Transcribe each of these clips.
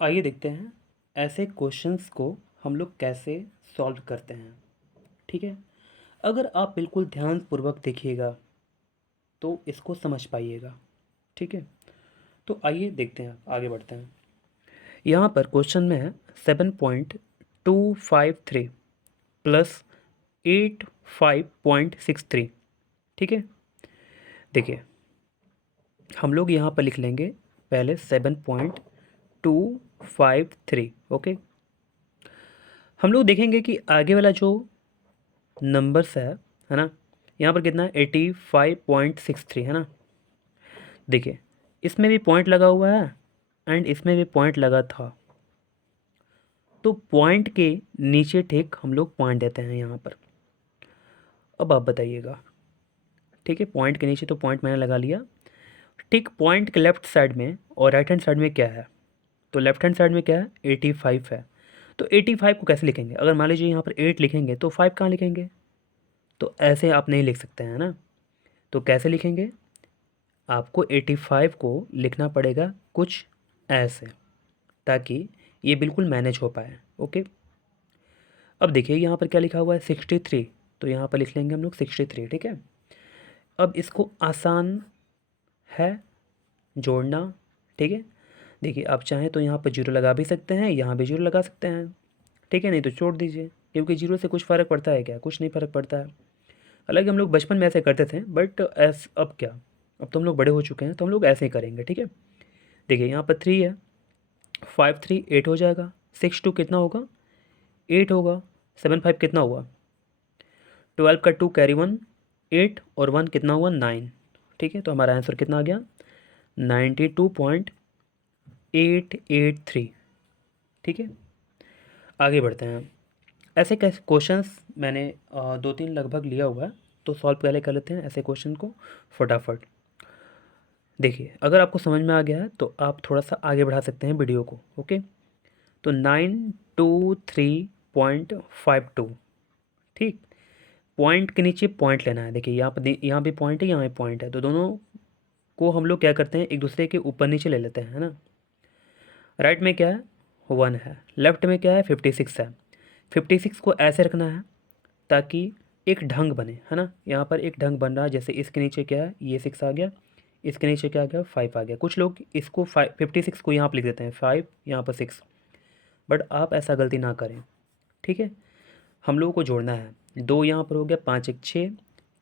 आइए देखते हैं ऐसे क्वेश्चंस को हम लोग कैसे सॉल्व करते हैं। ठीक है। अगर आप बिल्कुल ध्यानपूर्वक देखिएगा तो इसको समझ पाइएगा। ठीक है। तो आइए देखते हैं, आगे बढ़ते हैं। यहाँ पर क्वेश्चन में है 7.253 प्लस 85.63। ठीक है। देखिए, हम लोग यहाँ पर लिख लेंगे पहले 7.253। ओके। हम लोग देखेंगे कि आगे वाला जो नंबर्स है ना, यहाँ पर कितना है 85.63 है ना। देखिए, इसमें भी पॉइंट लगा हुआ है एंड इसमें भी पॉइंट लगा था, तो पॉइंट के नीचे ठीक हम लोग पॉइंट देते हैं यहाँ पर। अब आप बताइएगा। ठीक है, पॉइंट के नीचे तो पॉइंट मैंने लगा लिया। ठीक, पॉइंट के लेफ्ट साइड में और राइट हैंड साइड में क्या है? तो लेफ्ट हैंड साइड में क्या है? 85 है। तो 85 को कैसे लिखेंगे? अगर मान लीजिए यहाँ पर 8 लिखेंगे तो 5 कहाँ लिखेंगे? तो ऐसे आप नहीं लिख सकते हैं ना। तो कैसे लिखेंगे? आपको 85 को लिखना पड़ेगा कुछ ऐसे, ताकि ये बिल्कुल मैनेज हो पाए। ओके। अब देखिए यहाँ पर क्या लिखा हुआ है 63, तो यहाँ पर लिख लेंगे हम लोग 63। ठीक है। अब इसको आसान है जोड़ना। ठीक है। देखिए, आप चाहें तो यहाँ पर जीरो लगा भी सकते हैं, यहाँ भी जीरो लगा सकते हैं। ठीक है, नहीं तो छोड़ दीजिए, क्योंकि जीरो से कुछ फ़र्क पड़ता है क्या? कुछ नहीं फ़र्क पड़ता है। हालांकि हम लोग बचपन में ऐसे करते थे, बट ऐस अब क्या, अब तो हम लोग बड़े हो चुके हैं तो हम लोग ऐसे ही करेंगे। ठीक है। देखिए, यहाँ पर 3 है, 5 3 8 हो जाएगा। 6 2 कितना होगा? 8 होगा। 7 5 कितना हुआ? 12 का 2 कैरी 1, 8 और 1 कितना हुआ? 9। ठीक है, तो हमारा आंसर कितना आ गया? 92.883। ठीक है। आगे बढ़ते हैं। ऐसे कैसे क्वेश्चंस मैंने दो तीन लगभग लिया हुआ है, तो सॉल्व पहले कर लेते हैं ऐसे क्वेश्चन को फटाफट। देखिए, अगर आपको समझ में आ गया है तो आप थोड़ा सा आगे बढ़ा सकते हैं वीडियो को। ओके। तो 923.52। ठीक। पॉइंट के नीचे पॉइंट लेना है। देखिए, यहाँ पर यहाँ भी पॉइंट है, यहाँ भी पॉइंट है, तो दोनों को हम लोग क्या करते हैं, एक दूसरे के ऊपर नीचे ले लेते हैं, है ना। राइट में क्या है? 1 है। लेफ्ट में क्या है? 56 है। 56 को ऐसे रखना है ताकि एक ढंग बने, है ना। यहाँ पर एक ढंग बन रहा है, जैसे इसके नीचे क्या है, ये 6 आ गया, इसके नीचे क्या आ गया? 5 आ गया। कुछ लोग इसको 56 को यहाँ पर लिख देते हैं 5, यहाँ पर 6, बट आप ऐसा गलती ना करें। ठीक है। हम लोगों को जोड़ना है। 2 यहाँ पर हो गया, 5 1 6,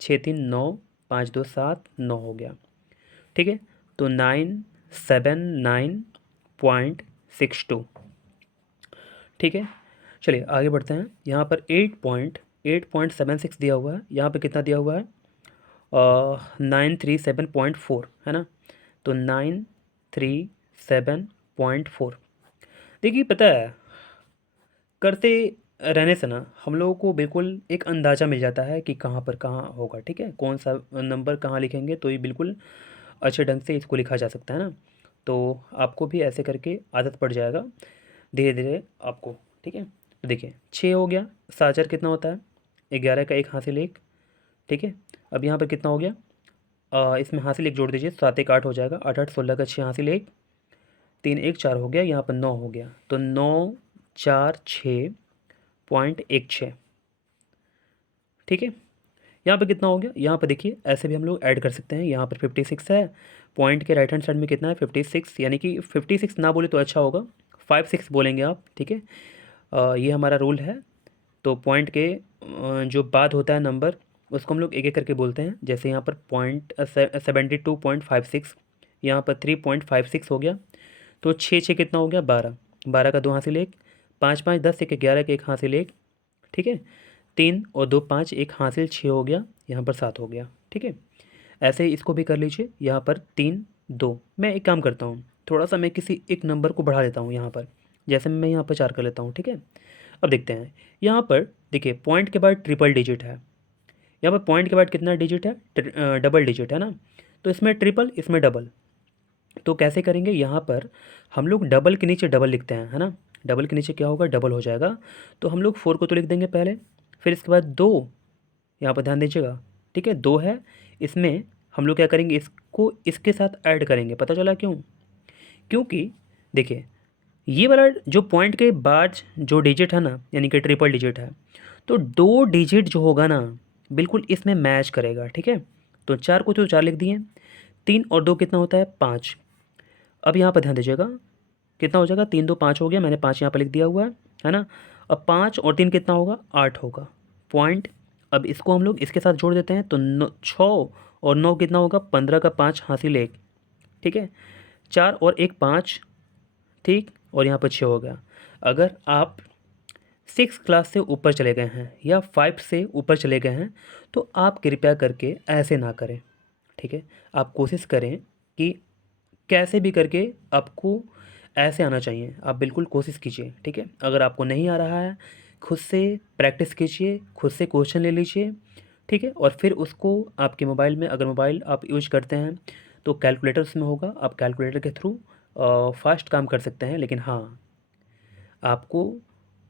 6 3 9, 5 2 7, 9 हो गया। ठीक है। तो 979.62। ठीक है। चलिए आगे बढ़ते हैं। यहाँ पर 8.76 दिया हुआ है, यहाँ पे कितना दिया हुआ है? 937.4, है ना। तो 937.4। देखिए, पता है, करते रहने से ना हम लोगों को बिल्कुल एक अंदाज़ा मिल जाता है कि कहाँ पर कहाँ होगा। ठीक है, कौन सा नंबर कहाँ लिखेंगे, तो ये बिल्कुल अच्छे ढंग से इसको लिखा जा सकता है ना। तो आपको भी ऐसे करके आदत पड़ जाएगा धीरे धीरे आपको। ठीक है। तो देखिए, 6 हो गया, 7 कितना होता है? 11 का 1 हासिल 1। ठीक है। अब यहाँ पर कितना हो गया? इसमें हासिल 1 जोड़ दीजिए, 7 1 8 हो जाएगा। 8 8 16 का 6 हासिल 1, 3 1 4 हो गया। यहाँ पर 9 हो गया, तो 946.16। ठीक है। यहाँ पे कितना हो गया? यहाँ पे देखिए, ऐसे भी हम लोग ऐड कर सकते हैं। यहाँ पर 56 है, पॉइंट के राइट हैंड साइड में कितना है? 56, यानी कि 56 ना बोले तो अच्छा होगा, 56 बोलेंगे आप। ठीक है। ये हमारा रूल है। तो पॉइंट के जो बाद होता है नंबर, उसको हम लोग एक एक करके बोलते हैं। जैसे यहाँ पर पॉइंट 72.56, यहाँ पर 3.56 हो गया। तो 6 6 कितना हो गया? 12, 12 का 2 हासिल 1, 5 5 10 1 11 का 1 हासिल 1। ठीक है। 3 और 2 5, 1 हासिल 6 हो गया, यहाँ पर 7 हो गया। ठीक है। ऐसे ही इसको भी कर लीजिए। यहाँ पर 3 2। मैं एक काम करता हूँ, थोड़ा सा मैं किसी एक नंबर को बढ़ा देता हूँ यहाँ पर, जैसे मैं यहाँ पर 4 कर लेता हूँ। ठीक है। अब देखते हैं। यहाँ पर देखिए, पॉइंट के बाद ट्रिपल डिजिट है। यहाँ पर पॉइंट के बाद कितना डिजिट है? डबल डिजिट है ना। तो इसमें ट्रिपल, इसमें डबल। तो कैसे करेंगे? यहाँ पर हम लोग डबल के नीचे डबल लिखते हैं, है ना। डबल के नीचे क्या होगा? डबल हो जाएगा। तो हम लोग 4 को तो लिख देंगे पहले, फिर इसके बाद 2, यहाँ पर ध्यान दीजिएगा। ठीक है, 2 है। इसमें हम लोग क्या करेंगे? इसको इसके साथ ऐड करेंगे। पता चला क्यों? क्योंकि देखिए, ये वाला जो पॉइंट के बाद जो डिजिट है ना, यानी कि ट्रिपल डिजिट है, तो 2 डिजिट जो होगा ना बिल्कुल इसमें मैच करेगा, ठीक है। तो 4 को तो 4 लिख दिए, 3 और 2 कितना होता है 5। अब यहाँ पर ध्यान दीजिएगा कितना हो जाएगा, 3 2 5 हो गया, मैंने 5 यहाँ पर लिख दिया हुआ है ना। अब 5 और 3 कितना होगा 8 होगा पॉइंट। अब इसको हम लोग इसके साथ जोड़ देते हैं तो 6 और 9 कितना होगा 15 का 5 हासिल 1, ठीक है। 4 और 1 5, ठीक, और यहाँ पर 6 हो गया। अगर आप 6 क्लास से ऊपर चले गए हैं या 5 से ऊपर चले गए हैं तो आप कृपया करके ऐसे ना करें, ठीक है। आप कोशिश करें कि कैसे भी करके आपको ऐसे आना चाहिए, आप बिल्कुल कोशिश कीजिए, ठीक है। अगर आपको नहीं आ रहा है खुद से प्रैक्टिस कीजिए, खुद से क्वेश्चन ले लीजिए, ठीक है। और फिर उसको आपके मोबाइल में, अगर मोबाइल आप यूज करते हैं तो कैलकुलेटर उसमें होगा, आप कैलकुलेटर के थ्रू फास्ट काम कर सकते हैं। लेकिन हाँ, आपको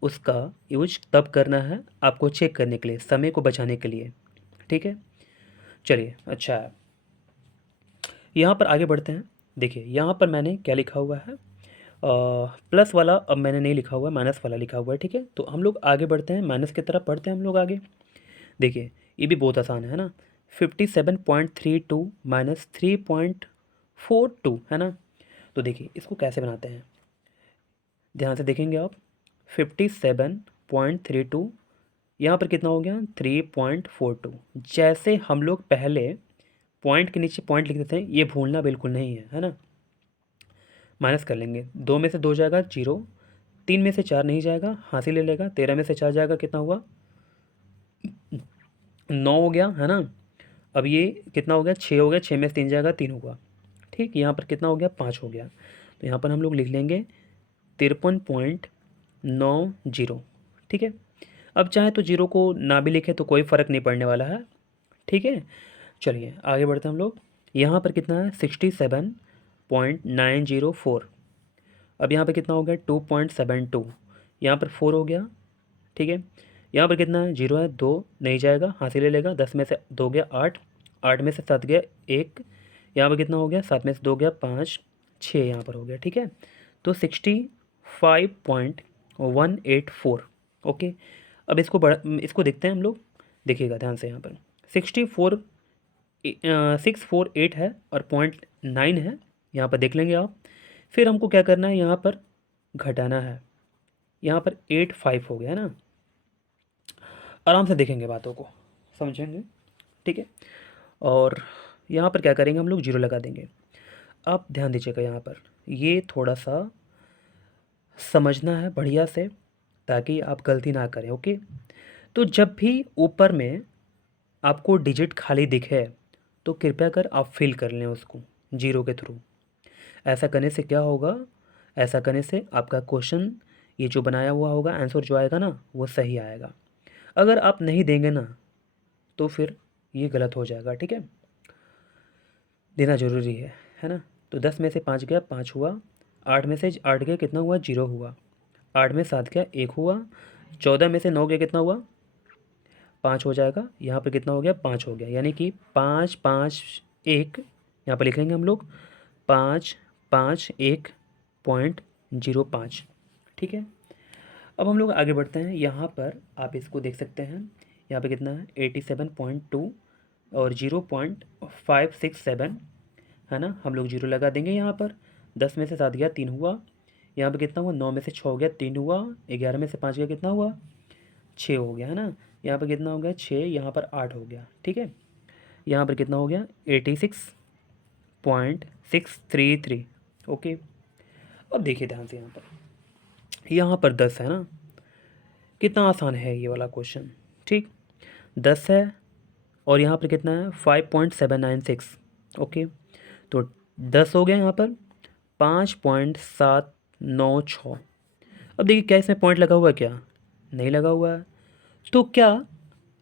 उसका यूज तब करना है आपको चेक करने के लिए, समय को बचाने के लिए, ठीक है। चलिए अच्छा है, यहाँ पर आगे बढ़ते हैं। देखिए यहाँ पर मैंने क्या लिखा हुआ है, प्लस वाला अब मैंने नहीं लिखा हुआ है, माइनस वाला लिखा हुआ है, ठीक है। तो हम लोग आगे बढ़ते हैं, माइनस की तरफ बढ़ते हैं हम लोग आगे। देखिए ये भी बहुत आसान है ना, 57.32 माइनस 3.42 है ना। तो देखिए इसको कैसे बनाते हैं, ध्यान से देखेंगे आप। 57.32 यहाँ पर कितना हो गया 3.42। जैसे हम लोग पहले पॉइंट के नीचे पॉइंट लिख देते हैं, ये भूलना बिल्कुल नहीं है ना। माइनस कर लेंगे, 2 में से 2 जाएगा 0, 3 में से 4 नहीं जाएगा हासिल ले लेगा, 13 में से 4 जाएगा कितना हुआ 9 हो गया है ना। अब ये कितना हो गया 6 हो गया, 6 में से 3 जाएगा 3 हुआ, ठीक। यहाँ पर कितना हो गया 5 हो गया। तो यहाँ पर हम लोग लिख लेंगे 53.90, ठीक है। अब चाहे तो 0 को ना भी लिखे तो कोई फ़र्क नहीं पड़ने वाला है, ठीक है। चलिए आगे बढ़ते हैं हम लोग। यहाँ पर कितना है 67.904। अब यहाँ पे कितना हो गया 2.72, यहाँ पर 4 हो गया, ठीक है। यहाँ पर कितना है 0 है, 2 नहीं जाएगा हासिल ले लेगा, 10 में से 2 गया 8, 8 में से 7 गया 1, यहाँ पर कितना हो गया 7 में से 2 गया 5, 6 यहाँ पर हो गया, ठीक है। तो 65.184, ओके। अब इसको देखते हैं हम लोग, देखिएगा ध्यान से। यहाँ पर 648 है और 0.9 है, यहाँ पर देख लेंगे आप। फिर हमको क्या करना है, यहाँ पर घटाना है, यहाँ पर 85 हो गया ना। आराम से देखेंगे बातों को, समझेंगे, ठीक है। और यहाँ पर क्या करेंगे हम लोग 0 लगा देंगे। आप ध्यान दीजिएगा यहाँ पर, ये थोड़ा सा समझना है बढ़िया से ताकि आप गलती ना करें, ओके। तो जब भी ऊपर में आपको डिजिट खाली दिखे तो कृपया कर आप फिल कर लें उसको 0 के थ्रू। ऐसा करने से क्या होगा, ऐसा करने से आपका क्वेश्चन ये जो बनाया हुआ होगा आंसर जो आएगा ना वो सही आएगा। अगर आप नहीं देंगे ना तो फिर ये गलत हो जाएगा, ठीक है। देना ज़रूरी है ना। तो 10 में से 5 गया 5 हुआ, 8 में से 8 गया कितना हुआ 0 हुआ, 8 में 7 गया 1 हुआ, 14 में से 9 गया कितना हुआ 5 हो जाएगा, यहाँ पर कितना हो गया 5 हो गया, यानी कि 5 5 1, यहाँ पर लिख लेंगे हम लोग 5 5 1.05, ठीक है। अब हम लोग आगे बढ़ते हैं, यहाँ पर आप इसको देख सकते हैं, यहाँ पे कितना है 87.2 और 0.567 है ना। हम लोग 0 लगा देंगे यहाँ पर, 10 में से 7 गया 3 हुआ, यहाँ पे कितना हुआ 9 में से 6 हो गया 3 हुआ, 11 में से 5 गया कितना हुआ 6 हो गया है ना। यहाँ पर कितना हो गया 6, यहाँ पर 8 हो गया, ठीक है। यहाँ पर कितना हो गया 86.633, ओके। अब देखिए ध्यान से, यहाँ पर 10 है ना, कितना आसान है ये वाला क्वेश्चन, ठीक। 10 है और यहाँ पर कितना है 5.796, ओके। तो 10 हो गया यहाँ पर 5.796। अब देखिए क्या इसमें पॉइंट लगा हुआ है, क्या नहीं लगा हुआ है। तो क्या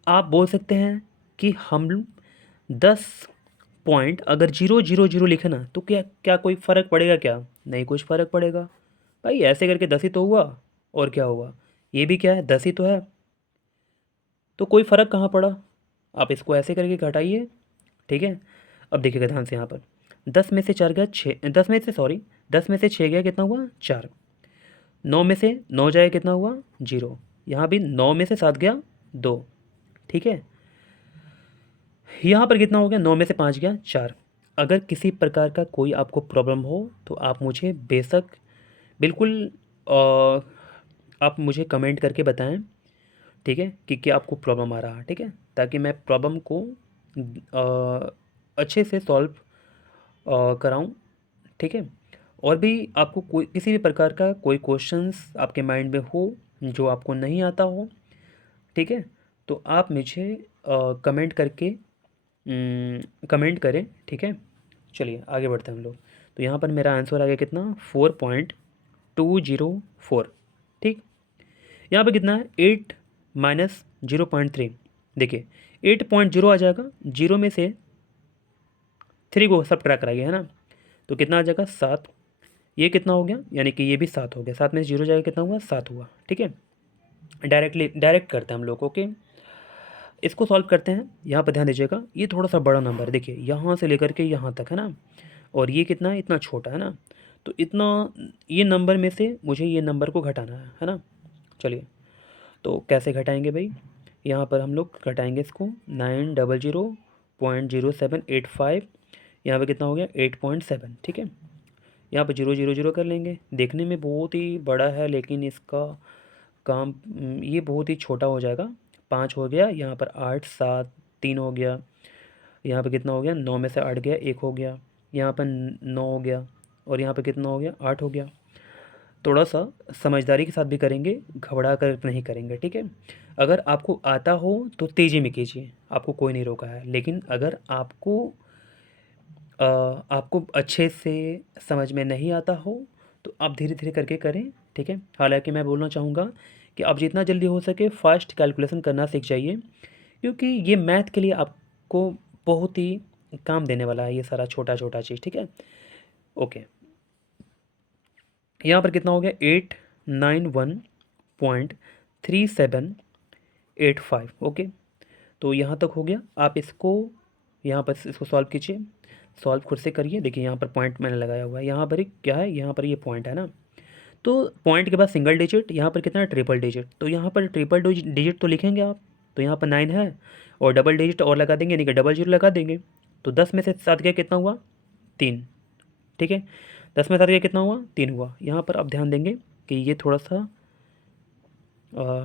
आप बोल सकते हैं कि हम 10 पॉइंट अगर 000 लिखे ना तो क्या क्या कोई फ़र्क पड़ेगा, क्या नहीं कुछ फ़र्क पड़ेगा भाई। ऐसे करके 10 ही तो हुआ, और क्या हुआ, ये भी क्या है 10 ही तो है, तो कोई फ़र्क कहाँ पड़ा। आप इसको ऐसे करके घटाइए, ठीक है। अब देखिएगा ध्यान से, यहाँ पर 10 में से 4 गया 6, 10 में से 6 गया कितना हुआ 4, 9 में से 9 जाए कितना हुआ 0, यहाँ भी 9 में से 7 गया 2, ठीक है। यहाँ पर कितना हो गया 9 में से 5 गया 4। अगर किसी प्रकार का कोई आपको प्रॉब्लम हो तो आप मुझे बेशक बिल्कुल आप मुझे कमेंट करके बताएं, ठीक है, कि क्या आपको प्रॉब्लम आ रहा है, ठीक है, ताकि मैं प्रॉब्लम को अच्छे से सॉल्व कराऊं, ठीक है। और भी आपको कोई किसी भी प्रकार का कोई क्वेश्चंस आपके माइंड में हो जो आपको नहीं आता हो, ठीक है, तो आप मुझे कमेंट करके कमेंट करें, ठीक है। चलिए आगे बढ़ते हैं हम लोग। तो यहाँ पर मेरा आंसर आ गया कितना 4.204, ठीक। यहाँ पे कितना है 8 माइनस 0.3, देखिए 8.0 आ जाएगा, 0 में से 3 को सब ट्रैक कराइए, है ना, तो कितना आ जाएगा 7। ये कितना हो गया, यानी कि ये भी 7 हो गया, 7 में से 0 जाएगा कितना हुआ 7 हुआ, ठीक है। डायरेक्ट करते हैं हम लोग, ओके। इसको सॉल्व करते हैं। यहाँ पर ध्यान दीजिएगा, ये थोड़ा सा बड़ा नंबर, देखिए यहाँ से लेकर के यहाँ तक, है ना, और ये कितना है इतना छोटा, है ना, तो इतना ये नंबर में से मुझे ये नंबर को घटाना है ना। चलिए तो कैसे घटाएंगे भाई, यहाँ पर हम लोग घटाएंगे इसको 900.0785, यहाँ पे कितना हो गया 8.7, ठीक है। यहाँ पर 0 0 0 कर लेंगे, देखने में बहुत ही बड़ा है लेकिन इसका काम ये बहुत ही छोटा हो जाएगा। 5 हो गया, यहाँ पर 8 7 3 हो गया, यहाँ पे कितना हो गया 9 में से 8 गया 1 हो गया, यहाँ पर 9 हो गया, और यहाँ पे कितना हो गया 8 हो गया। थोड़ा सा समझदारी के साथ भी करेंगे, घबरा कर नहीं करेंगे, ठीक है। अगर आपको आता हो तो तेज़ी में कीजिए, आपको कोई नहीं रोका है, लेकिन अगर आपको अच्छे से समझ में नहीं आता हो तो आप धीरे धीरे करके करें, ठीक है। हालांकि मैं बोलना चाहूँगा कि आप जितना जल्दी हो सके फास्ट कैलकुलेशन करना सीख जाइए, क्योंकि ये मैथ के लिए आपको बहुत ही काम देने वाला है ये सारा छोटा छोटा चीज़, ठीक है। ओके, यहाँ पर कितना हो गया 891.3785, ओके। तो यहाँ तक हो गया। आप इसको यहाँ पर इसको सॉल्व कीजिए, सॉल्व खुद से करिए। देखिए यहाँ पर पॉइंट मैंने लगाया हुआ है, यहाँ पर एक क्या है, यहाँ पर ये पॉइंट है ना, तो पॉइंट के बाद सिंगल डिजिट, यहाँ पर कितना है ट्रिपल डिजिट, तो यहाँ पर ट्रिपल डिजिट तो लिखेंगे आप, तो यहाँ पर 9 है, और डबल डिजिट और लगा देंगे, यानी कि डबल जीरो लगा देंगे। तो 10 में से 7 गया कितना हुआ 3, ठीक है। 10 में 7 गया कितना हुआ 3 हुआ। यहाँ पर आप ध्यान देंगे कि ये थोड़ा सा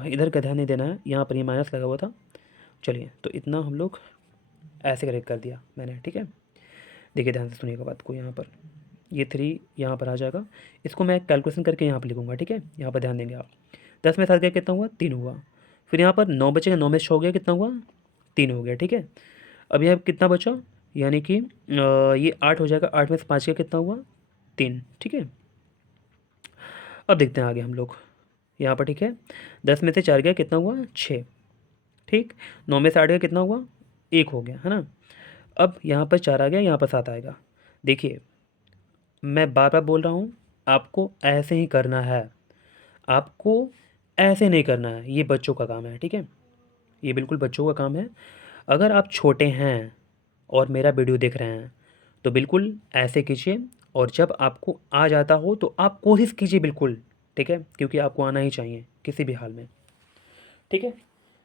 इधर का ध्यान नहीं देना है, यहाँ पर ये माइनस लगा हुआ था। चलिए तो इतना हम लोग ऐसे करेक्ट कर दिया मैंने, ठीक है। देखिए ध्यान से सुनिएगा बात को, यहाँ पर ये 3 यहाँ पर आ जाएगा, इसको मैं कैलकुलेशन करके यहाँ पर लिखूँगा, ठीक है। यहाँ पर ध्यान देंगे आप, 10 में 7 गया कितना हुआ 3 हुआ, फिर यहाँ पर 9 बचेगा, 9 में 6 हो गया कितना हुआ 3 हो गया, ठीक है। अब यहाँ कितना बचा, यानी कि ये 8 हो जाएगा, 8 में से 5 गया कितना हुआ 3, ठीक है। अब देखते हैं आगे हम लोग यहाँ पर, ठीक है। 10 में से 4 गया कितना हुआ 6, ठीक। 9 में से 8 गया कितना हुआ 1 हो गया, है ना। अब यहाँ पर 4 आ गया, यहाँ पर 7 आएगा। देखिए मैं बार बार बोल रहा हूँ, आपको ऐसे ही करना है, आपको ऐसे नहीं करना है, ये बच्चों का काम है, ठीक है, ये बिल्कुल बच्चों का काम है। अगर आप छोटे हैं और मेरा वीडियो देख रहे हैं तो बिल्कुल ऐसे कीजिए, और जब आपको आ जाता हो तो आप कोशिश कीजिए बिल्कुल, ठीक है, क्योंकि आपको आना ही चाहिए किसी भी हाल में, ठीक है।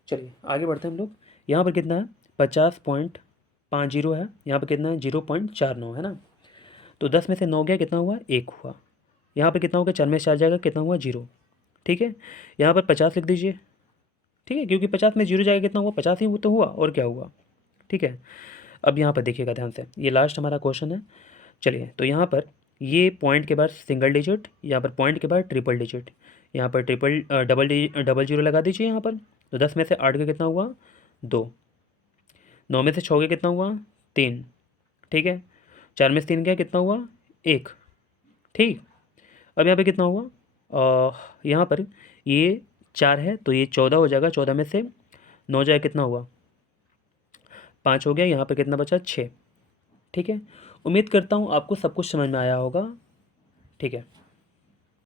चलिए आगे बढ़ते हैं हम लोग। यहाँ पर कितना है 50.50 है, यहाँ पर कितना है 0.49 है ना। तो 10 में से 9 गया कितना हुआ 1 हुआ, यहाँ पर कितना हो गया 4 में से 4 जाएगा कितना हुआ 0, ठीक है। यहाँ पर 50 लिख दीजिए, ठीक है, क्योंकि 50 में 0 जाएगा कितना हुआ 50 ही तो हुआ, और क्या हुआ, ठीक है। अब यहाँ पर देखिएगा ध्यान से, ये लास्ट हमारा क्वेश्चन है। चलिए तो यहाँ पर ये पॉइंट के बाद सिंगल डिजिट, यहाँ पर पॉइंट के बाद ट्रिपल डिजिट, यहाँ पर डबल जीरो लगा दीजिए यहाँ पर। तो 10 में से 8 का कितना हुआ 2, 9 में से 6 का कितना हुआ 3, ठीक है। 4 में से 3 गया कितना हुआ 1, ठीक। अब यहाँ पे कितना हुआ यहाँ पर ये 4 है तो ये 14 हो जाएगा, 14 में से 9 जाए कितना हुआ 5 हो गया, यहाँ पर कितना बचा 6, ठीक है। उम्मीद करता हूँ आपको सब कुछ समझ में आया होगा, ठीक है।